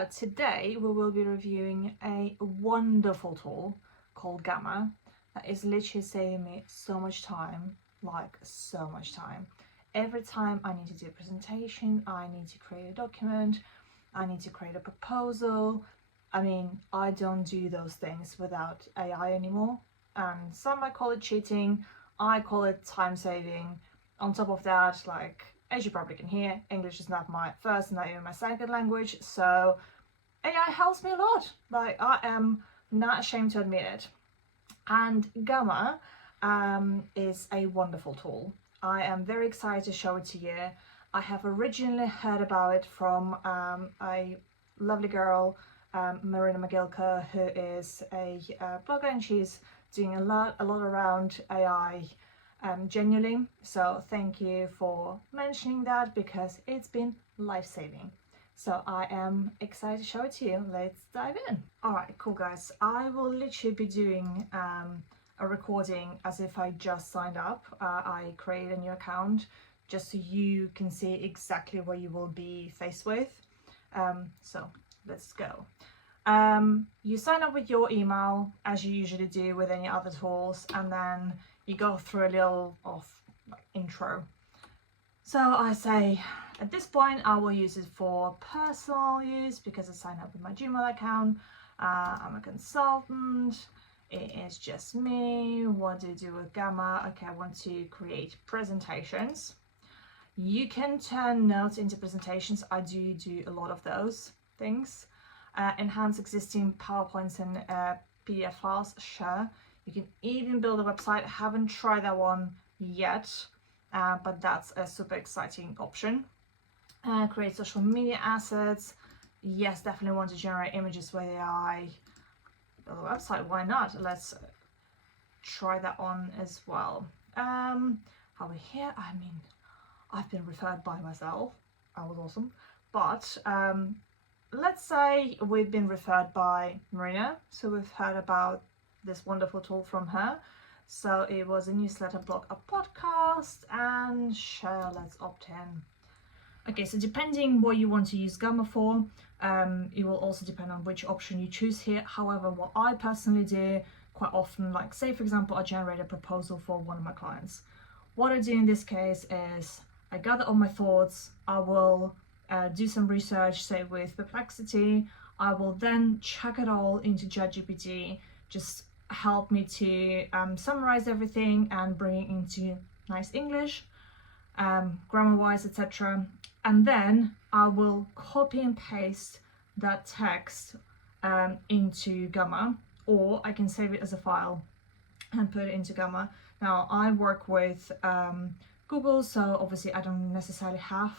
So today we will be reviewing a wonderful tool called Gamma that is literally saving me so much time, like so much time. Every time I need to do a presentation, I need to create a document, I need to create a proposal. I mean, I don't do those things without AI anymore. And some might call it cheating, I call it time saving. On top of that, like, as you probably can hear, English is not my first, not even my second language, so AI helps me a lot. Like, I am not ashamed to admit it. And Gamma is a wonderful tool. I am very excited to show it to you. I have originally heard about it from a lovely girl, Marina McGilker, who is a blogger, and she's doing a lot around AI genuinely. So thank you for mentioning that, because it's been life-saving. So I am excited to show it to you. Let's dive in. Alright, cool guys. I will literally be doing a recording as if I just signed up. I create a new account just so you can see exactly what you will be faced with. So let's go. You sign up with your email as you usually do with any other tools, and then you go through a little intro. So I say, at this point, I will use it for personal use because I signed up with my Gmail account. I'm a consultant. It is just me. What do you do with Gamma? Okay, I want to create presentations. You can turn notes into presentations. I do a lot of those things. Enhance existing PowerPoints and PDF files, sure. You can even build a website. I haven't tried that one yet, but that's a super exciting option. Create social media assets. Yes, definitely want to generate images with AI. Build a website, why not? Let's try that on as well. Over here, I mean, I've been referred by myself. That was awesome. But let's say we've been referred by Marina, so we've heard about this wonderful tool from her. So it was a newsletter, blog, a podcast, and sure, let's opt in. Okay, so depending what you want to use Gamma for, it will also depend on which option you choose here. However, what I personally do quite often, like say for example, I generate a proposal for one of my clients. What I do in this case is I gather all my thoughts, I will do some research, say with Perplexity. I will then chuck it all into ChatGPT, just help me to summarize everything and bring it into nice English, grammar-wise, etc. And then I will copy and paste that text into Gamma, or I can save it as a file and put it into Gamma. Now I work with Google, so obviously I don't necessarily have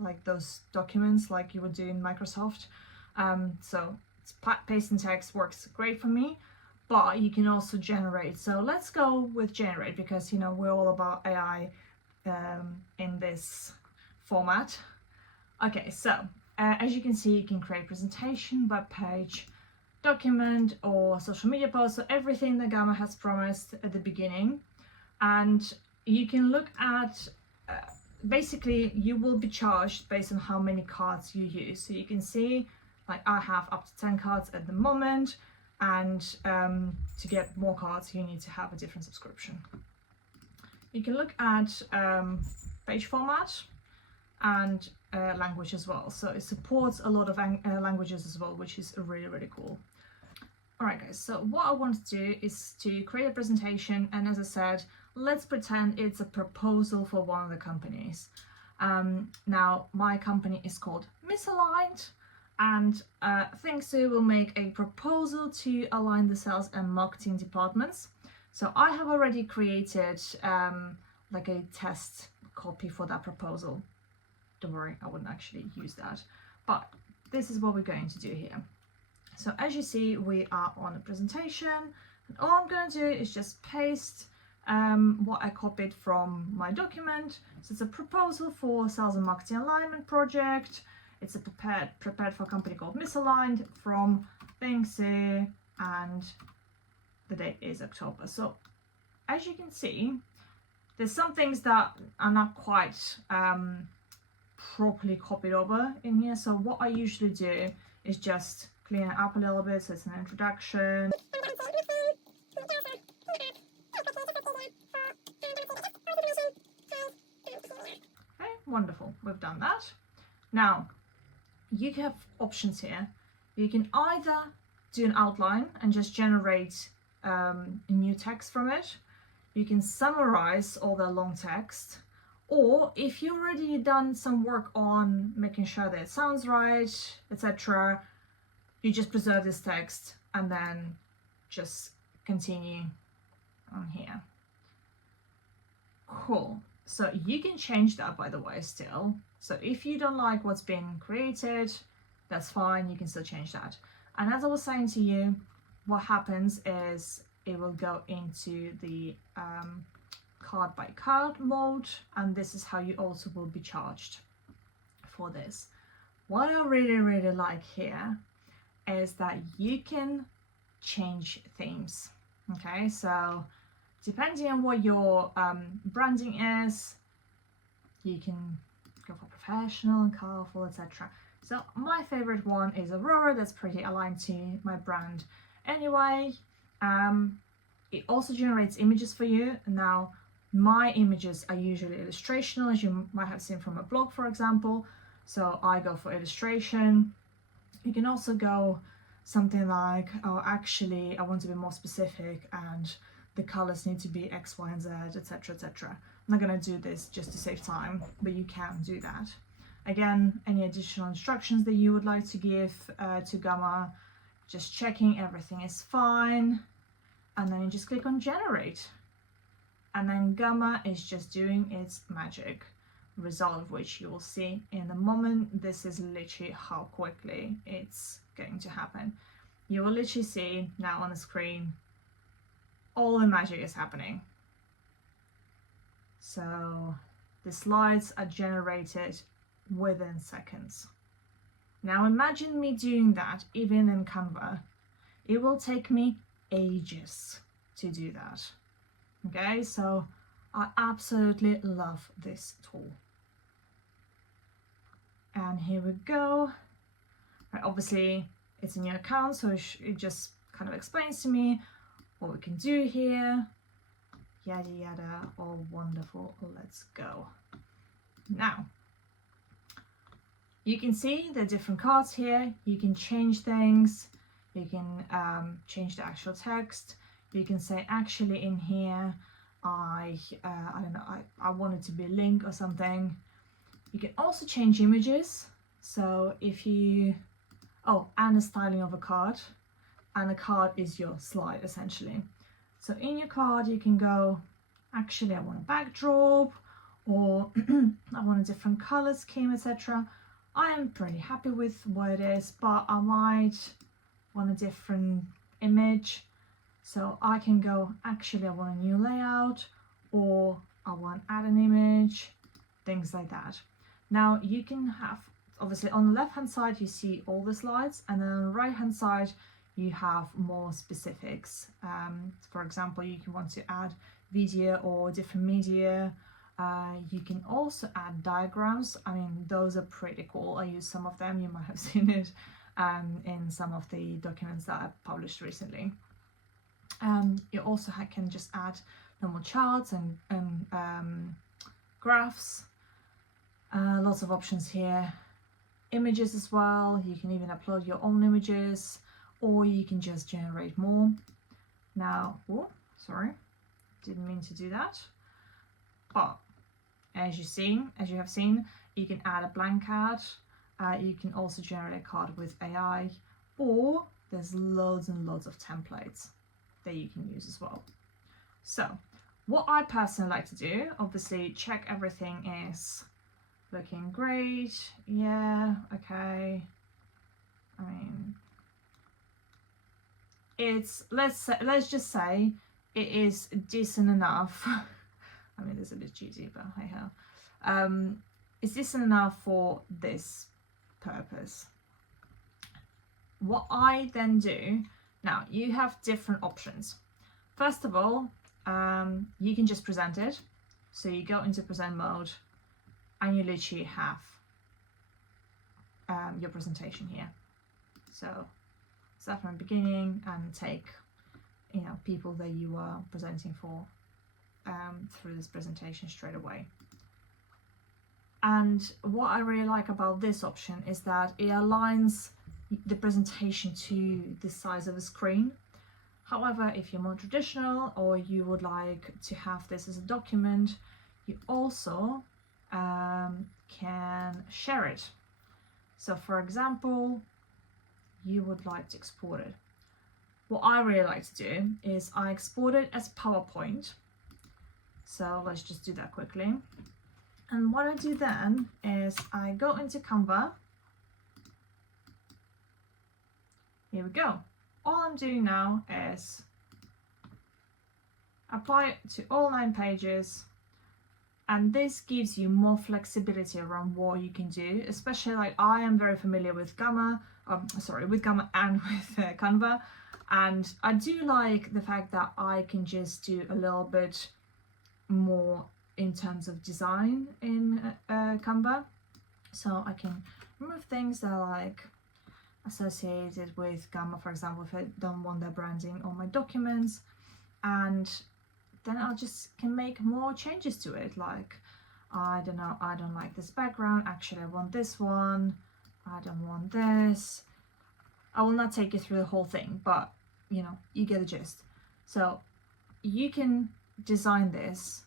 like those documents like you would do in Microsoft. So pasting text works great for me, but you can also generate. So let's go with generate, because you know we're all about AI in this format. Okay, so as you can see, you can create presentation, web page, document, or social media post, so everything that Gamma has promised at the beginning. And you can look at basically you will be charged based on how many cards you use. So you can see, like, I have up to 10 cards at the moment, and to get more cards you need to have a different subscription. You can look at page format and language as well, so it supports a lot of languages as well, which is really cool. Alright guys, so what I want to do is to create a presentation, and as I said, let's pretend it's a proposal for one of the companies. Now my company is called Misaligned, and Thinksu will make a proposal to align the sales and marketing departments. So I have already created like a test copy for that proposal. Don't worry, I wouldn't actually use that, but this is what we're going to do here. So as you see, we are on a presentation, and all I'm going to do is just paste what I copied from my document. So it's a proposal for sales and marketing alignment project. It's a prepared for a company called Misaligned from Thinksu, and the date is October. So as you can see, there's some things that are not quite properly copied over in here. So what I usually do is just clean it up a little bit, so it's an introduction. Okay, wonderful, we've done that. Now, you have options here. You can either do an outline and just generate a new text from it. You can summarize all the long text, or if you already done some work on making sure that it sounds right, etc., you just preserve this text and then just continue on here. Cool. So you can change that, by the way, still. So if you don't like what's been created, that's fine, you can still change that. And as I was saying to you, what happens is it will go into the card by card mode, and this is how you also will be charged for this. What I really like here is that you can change themes. Okay, so depending on what your branding is, you can go for professional and colorful, etc. So my favorite one is Aurora. That's pretty aligned to my brand anyway. It also generates images for you. Now, my images are usually illustrational, as you might have seen from a blog, for example. So I go for illustration. You can also go something like, oh, actually, I want to be more specific and the colors need to be X, Y, and Z, etc., etc. I'm not going to do this just to save time, but you can do that. Again, any additional instructions that you would like to give to Gamma, just checking everything is fine, and then you just click on generate. And then Gamma is just doing its magic, result of which you will see in a moment. This is literally how quickly it's going to happen. You will literally see now on the screen, all the magic is happening. So the slides are generated within seconds. Now imagine me doing that even in Canva. It will take me ages to do that. Okay, so I absolutely love this tool. And here we go. Right, obviously it's a new account, so it just kind of explains to me what we can do here, yada yada. All wonderful, let's go. Now you can see the different cards here. You can change things, you can change the actual text. You can say, actually in here I don't know, I want it to be a link or something. You can also change images, so if you, and the styling of a card, and a card is your slide essentially. So in your card you can go, actually I want a backdrop, or I want a different color scheme, etc. I am pretty happy with what it is, but I might want a different image. So I can go, actually I want a new layout, or I want add an image, things like that. Now you can have, obviously on the left hand side you see all the slides, and then on the right hand side you have more specifics. For example, you can want to add video or different media. You can also add diagrams. I mean, those are pretty cool. I use some of them, you might have seen it in some of the documents that I've published recently. You also can just add normal charts and graphs. Lots of options here. Images as well. You can even upload your own images, or you can just generate more. Now, sorry, didn't mean to do that. But as you have seen, you can add a blank card. You can also generate a card with AI, or there's loads and loads of templates that you can use as well. So what I personally like to do, obviously check everything is looking great. Yeah, okay. I mean, it's, let's just say it is decent enough. I mean, it's a bit cheesy, but hey ho. It's decent enough for this purpose. What I then do, now you have different options. First of all, you can just present it. So you go into present mode and you literally have your presentation here. So start from the beginning and take, you know, people that you are presenting for through this presentation straight away. And what I really like about this option is that it aligns the presentation to the size of the screen. However, if you're more traditional or you would like to have this as a document, you also can share it. So for example, you would like to export it. What I really like to do is I export it as PowerPoint. So let's just do that quickly. And what I do then is I go into Canva. Here we go. All I'm doing now is apply it to all 9 pages, and this gives you more flexibility around what you can do, especially like I am very familiar with Gamma, with Gamma and with Canva, and I do like the fact that I can just do a little bit more in terms of design in Canva. So I can remove things that are like associated with Gamma, for example, if I don't want their branding on my documents, and then I just can make more changes to it. Like, I don't know, I don't like this background, actually I want this one, I don't want this. I will not take you through the whole thing, but you know, you get the gist. So you can design this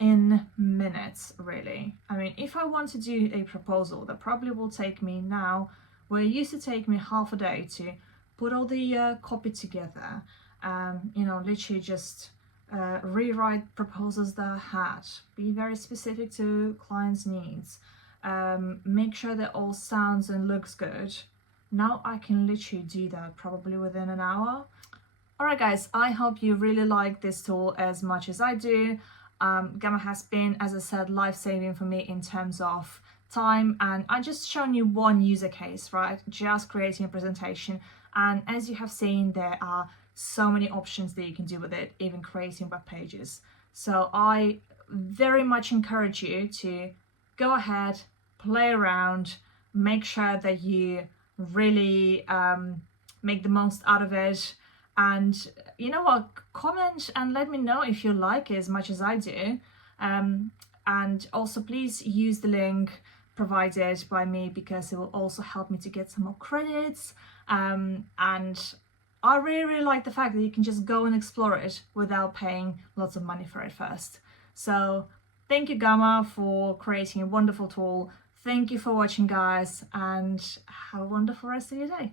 in minutes, really. I mean, if I want to do a proposal, that probably will take me now, where it used to take me half a day to put all the copy together, you know, literally just rewrite proposals that I had, be very specific to clients' needs, make sure that all sounds and looks good. Now I can literally do that probably within an hour. Alright guys, I hope you really like this tool as much as I do. Gamma has been, as I said, life-saving for me in terms of time, and I just shown you one user case, right? Just creating a presentation, and as you have seen, there are so many options that you can do with it, even creating web pages. So I very much encourage you to go ahead, play around, make sure that you really make the most out of it. And you know what, comment and let me know if you like it as much as I do. And also please use the link provided by me, because it will also help me to get some more credits. And I really like the fact that you can just go and explore it without paying lots of money for it first. So thank you, Gamma, for creating a wonderful tool. Thank you for watching, guys, and have a wonderful rest of your day.